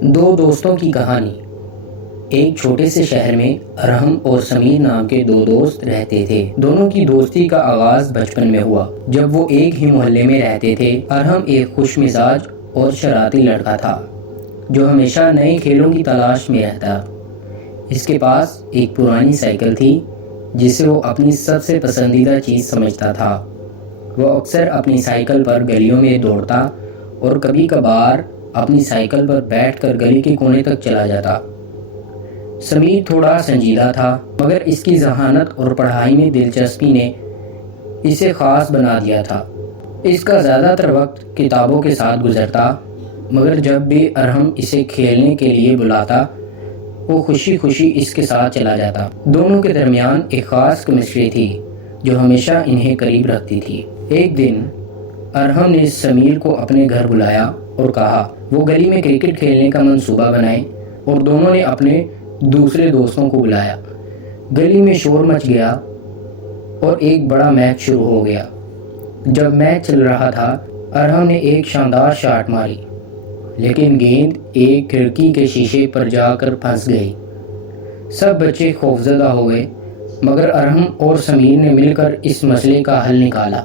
دو دوستوں کی کہانی۔ ایک چھوٹے سے شہر میں ارحم اور سمیر نام کے دو دوست رہتے تھے۔ دونوں کی دوستی کا آغاز بچپن میں ہوا جب وہ ایک ہی محلے میں رہتے تھے۔ ارحم ایک خوش مزاج اور شرارتی لڑکا تھا جو ہمیشہ نئے کھیلوں کی تلاش میں رہتا۔ اس کے پاس ایک پرانی سائیکل تھی جسے وہ اپنی سب سے پسندیدہ چیز سمجھتا تھا۔ وہ اکثر اپنی سائیکل پر گلیوں میں دوڑتا اور کبھی کبھار اپنی سائیکل پر بیٹھ کر گلی کے کونے تک چلا جاتا۔ سمیر تھوڑا سنجیدہ تھا مگر اس کی ذہانت اور پڑھائی میں دلچسپی نے اسے خاص بنا دیا تھا۔ اس کا زیادہ تر وقت کتابوں کے ساتھ گزرتا مگر جب بھی ارحم اسے کھیلنے کے لیے بلاتا وہ خوشی خوشی اس کے ساتھ چلا جاتا۔ دونوں کے درمیان ایک خاص کیمسٹری تھی جو ہمیشہ انہیں قریب رکھتی تھی۔ ایک دن ارحم نے سمیر کو اپنے گھر بلایا اور کہا وہ گلی میں کرکٹ کھیلنے کا منصوبہ بنائے اور دونوں نے اپنے دوسرے دوستوں کو بلایا۔ گلی میں شور مچ گیا اور ایک بڑا میچ شروع ہو گیا۔ جب میچ چل رہا تھا ارحم نے ایک شاندار شاٹ ماری لیکن گیند ایک کھڑکی کے شیشے پر جا کر پھنس گئی۔ سب بچے خوفزدہ ہو گئے مگر ارحم اور سمیر نے مل کر اس مسئلے کا حل نکالا۔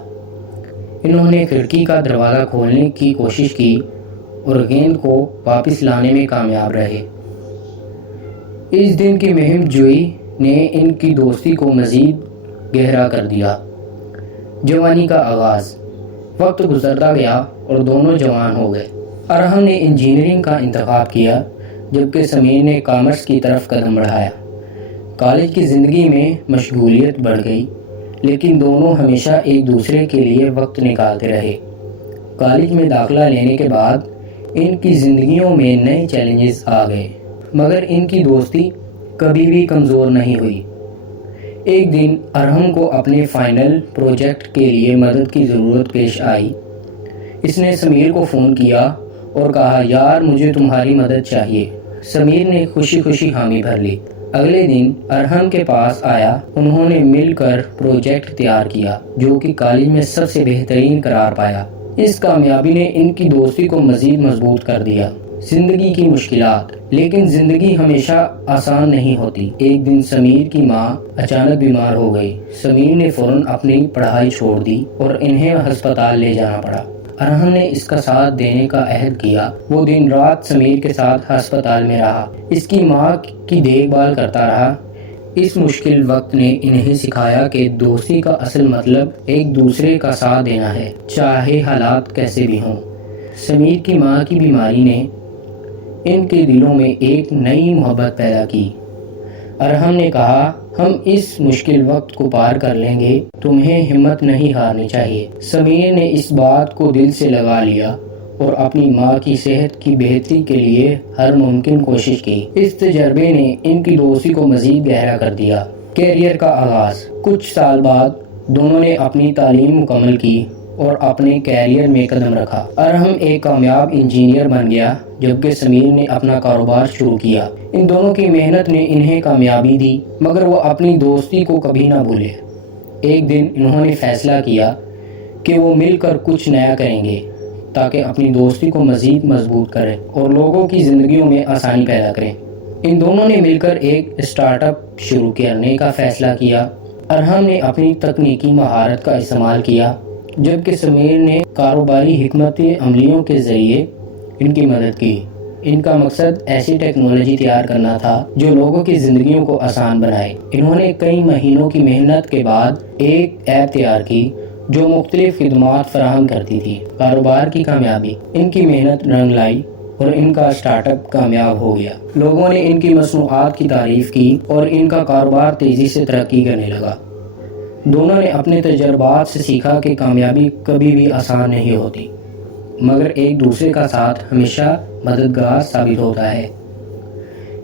انہوں نے کھڑکی کا دروازہ کھولنے کی کوشش کی اور گیند کو واپس لانے میں کامیاب رہے۔ اس دن کی مہم جوئی نے ان کی دوستی کو مزید گہرا کر دیا۔ جوانی کا آغاز۔ وقت گزرتا گیا اور دونوں جوان ہو گئے۔ ارحم نے انجینئرنگ کا انتخاب کیا جبکہ سمیر نے کامرس کی طرف قدم بڑھایا۔ کالج کی زندگی میں مشغولیت بڑھ گئی لیکن دونوں ہمیشہ ایک دوسرے کے لیے وقت نکالتے رہے۔ کالج میں داخلہ لینے کے بعد ان کی زندگیوں میں نئے چیلنجز آ گئے مگر ان کی دوستی کبھی بھی کمزور نہیں ہوئی۔ ایک دن ارحم کو اپنے فائنل پروجیکٹ کے لیے مدد کی ضرورت پیش آئی۔ اس نے سمیر کو فون کیا اور کہا یار مجھے تمہاری مدد چاہیے۔ سمیر نے خوشی خوشی حامی بھر لی۔ اگلے دن ارحم کے پاس آیا۔ انہوں نے مل کر پروجیکٹ تیار کیا جو کہ کالج میں سب سے بہترین قرار پایا۔ اس کامیابی نے ان کی دوستی کو مزید مضبوط کر دیا۔ زندگی کی مشکلات۔ لیکن زندگی ہمیشہ آسان نہیں ہوتی۔ ایک دن سمیر کی ماں اچانک بیمار ہو گئی۔ سمیر نے فوراً اپنی پڑھائی چھوڑ دی اور انہیں ہسپتال لے جانا پڑا۔ ارحم نے اس کا ساتھ دینے کا عہد کیا۔ وہ دن رات سمیر کے ساتھ ہسپتال میں رہا، اس کی ماں کی دیکھ بھال کرتا رہا۔ اس مشکل وقت نے انہیں سکھایا کہ دوستی کا اصل مطلب ایک دوسرے کا ساتھ دینا ہے چاہے حالات کیسے بھی ہوں۔ سمیر کی ماں کی بیماری نے ان کے دلوں میں ایک نئی محبت پیدا کی۔ ارحم نے کہا ہم اس مشکل وقت کو پار کر لیں گے، تمہیں ہمت نہیں ہارنی چاہیے۔ سمیر نے اس بات کو دل سے لگا لیا اور اپنی ماں کی صحت کی بہتری کے لیے ہر ممکن کوشش کی۔ اس تجربے نے ان کی دوستی کو مزید گہرا کر دیا۔ کیریئر کا آغاز۔ کچھ سال بعد دونوں نے اپنی تعلیم مکمل کی اور اپنے کیریئر میں قدم رکھا۔ ارحم ایک کامیاب انجینئر بن گیا جبکہ سمیر نے اپنا کاروبار شروع کیا۔ ان دونوں کی محنت نے انہیں کامیابی دی مگر وہ اپنی دوستی کو کبھی نہ بھولے۔ ایک دن انہوں نے فیصلہ کیا کہ وہ مل کر کچھ نیا کریں گے تاکہ اپنی دوستی کو مزید مضبوط کریں اور لوگوں کی زندگیوں میں آسانی پیدا کریں۔ ان دونوں نے مل کر ایک اسٹارٹ اپ شروع کرنے کا فیصلہ کیا۔ ارحم نے اپنی تکنیکی مہارت کا استعمال کیا جبکہ سمیر نے کاروباری حکمت عملیوں کے ذریعے ان کی مدد کی۔ ان کا مقصد ایسی ٹیکنالوجی تیار کرنا تھا جو لوگوں کی زندگیوں کو آسان بنائے۔ انہوں نے کئی مہینوں کی محنت کے بعد ایک ایپ تیار کی جو مختلف خدمات فراہم کرتی تھی۔ کاروبار کی کامیابی۔ ان کی محنت رنگ لائی اور ان کا اسٹارٹ اپ کامیاب ہو گیا۔ لوگوں نے ان کی مصنوعات کی تعریف کی اور ان کا کاروبار تیزی سے ترقی کرنے لگا۔ دونوں نے اپنے تجربات سے سیکھا کہ کامیابی کبھی بھی آسان نہیں ہوتی مگر ایک دوسرے کا ساتھ ہمیشہ مددگار ثابت ہوتا ہے۔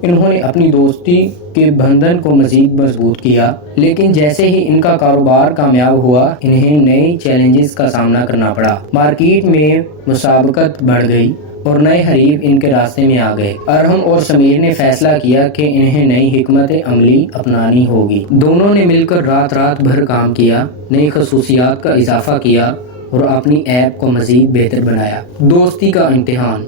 انہوں نے اپنی دوستی کے بندھن کو مزید مضبوط کیا لیکن جیسے ہی ان کا کاروبار کامیاب ہوا انہیں نئے چیلنجز کا سامنا کرنا پڑا۔ مارکیٹ میں مسابقت بڑھ گئی اور نئے حریف ان کے راستے میں آ گئے۔ ارحم اور سمیر نے فیصلہ کیا کہ انہیں نئی حکمت عملی اپنانی ہوگی۔ دونوں نے مل کر رات بھر کام کیا، نئی خصوصیات کا اضافہ کیا اور اپنی ایپ کو مزید بہتر بنایا۔ دوستی کا امتحان۔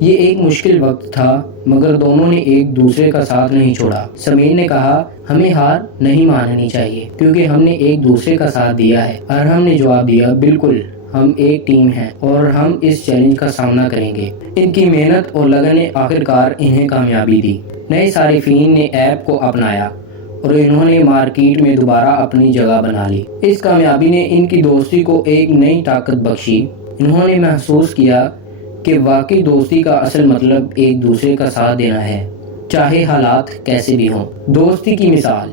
یہ ایک مشکل وقت تھا مگر دونوں نے ایک دوسرے کا ساتھ نہیں چھوڑا۔ سمیر نے کہا ہمیں ہار نہیں ماننی چاہیے کیونکہ ہم نے ایک دوسرے کا ساتھ دیا ہے۔ ارحم نے جواب دیا بالکل، ہم ایک ٹیم ہیں اور ہم اس چیلنج کا سامنا کریں گے۔ ان کی محنت اور لگن نے آخرکار انہیں کامیابی دی۔ نئے صارفین نے ایپ کو اپنایا اور انہوں نے مارکیٹ میں دوبارہ اپنی جگہ بنا لی۔ اس کامیابی نے ان کی دوستی کو ایک نئی طاقت بخشی۔ انہوں نے محسوس کیا کہ واقعی دوستی کا اصل مطلب ایک دوسرے کا ساتھ دینا ہے، چاہے حالات کیسے بھی ہوں۔ دوستی کی مثال۔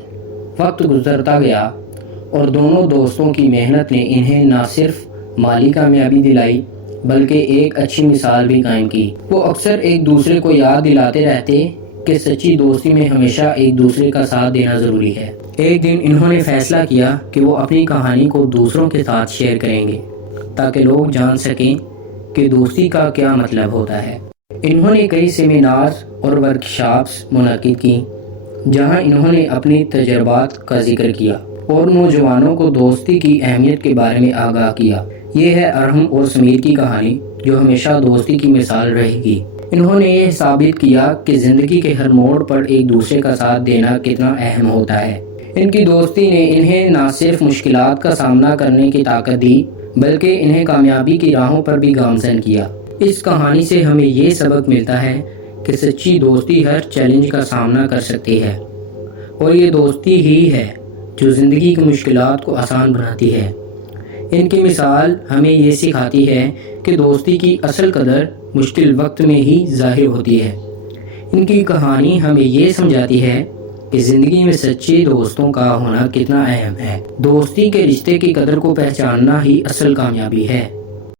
وقت گزرتا گیا اور دونوں دوستوں کی محنت نے انہیں نہ صرف مالی کامیابی دلائی بلکہ ایک اچھی مثال بھی قائم کی۔ وہ اکثر ایک دوسرے کو یاد دلاتے رہتے کہ سچی دوستی میں ہمیشہ ایک دوسرے کا ساتھ دینا ضروری ہے۔ ایک دن انہوں نے فیصلہ کیا کہ وہ اپنی کہانی کو دوسروں کے ساتھ شیئر کریں گے تاکہ لوگ جان سکیں کہ دوستی کا کیا مطلب ہوتا ہے۔ انہوں نے کئی سیمینارز اور ورکشاپس منعقد کی جہاں انہوں نے اپنی تجربات کا ذکر کیا اور نوجوانوں کو دوستی کی اہمیت کے بارے میں آگاہ کیا۔ یہ ہے ارحم اور سمیر کی کہانی جو ہمیشہ دوستی کی مثال رہے گی۔ انہوں نے یہ ثابت کیا کہ زندگی کے ہر موڑ پر ایک دوسرے کا ساتھ دینا کتنا اہم ہوتا ہے۔ ان کی دوستی نے انہیں نہ صرف مشکلات کا سامنا کرنے کی طاقت دی بلکہ انہیں کامیابی کی راہوں پر بھی گامزن کیا۔ اس کہانی سے ہمیں یہ سبق ملتا ہے کہ سچی دوستی ہر چیلنج کا سامنا کر سکتی ہے اور یہ دوستی ہی ہے جو زندگی کی مشکلات کو آسان بناتی ہے۔ ان کی مثال ہمیں یہ سکھاتی ہے کہ دوستی کی اصل قدر مشکل وقت میں ہی ظاہر ہوتی ہے۔ ان کی کہانی ہمیں یہ سمجھاتی ہے کہ زندگی میں سچے دوستوں کا ہونا کتنا اہم ہے۔ دوستی کے رشتے کی قدر کو پہچاننا ہی اصل کامیابی ہے۔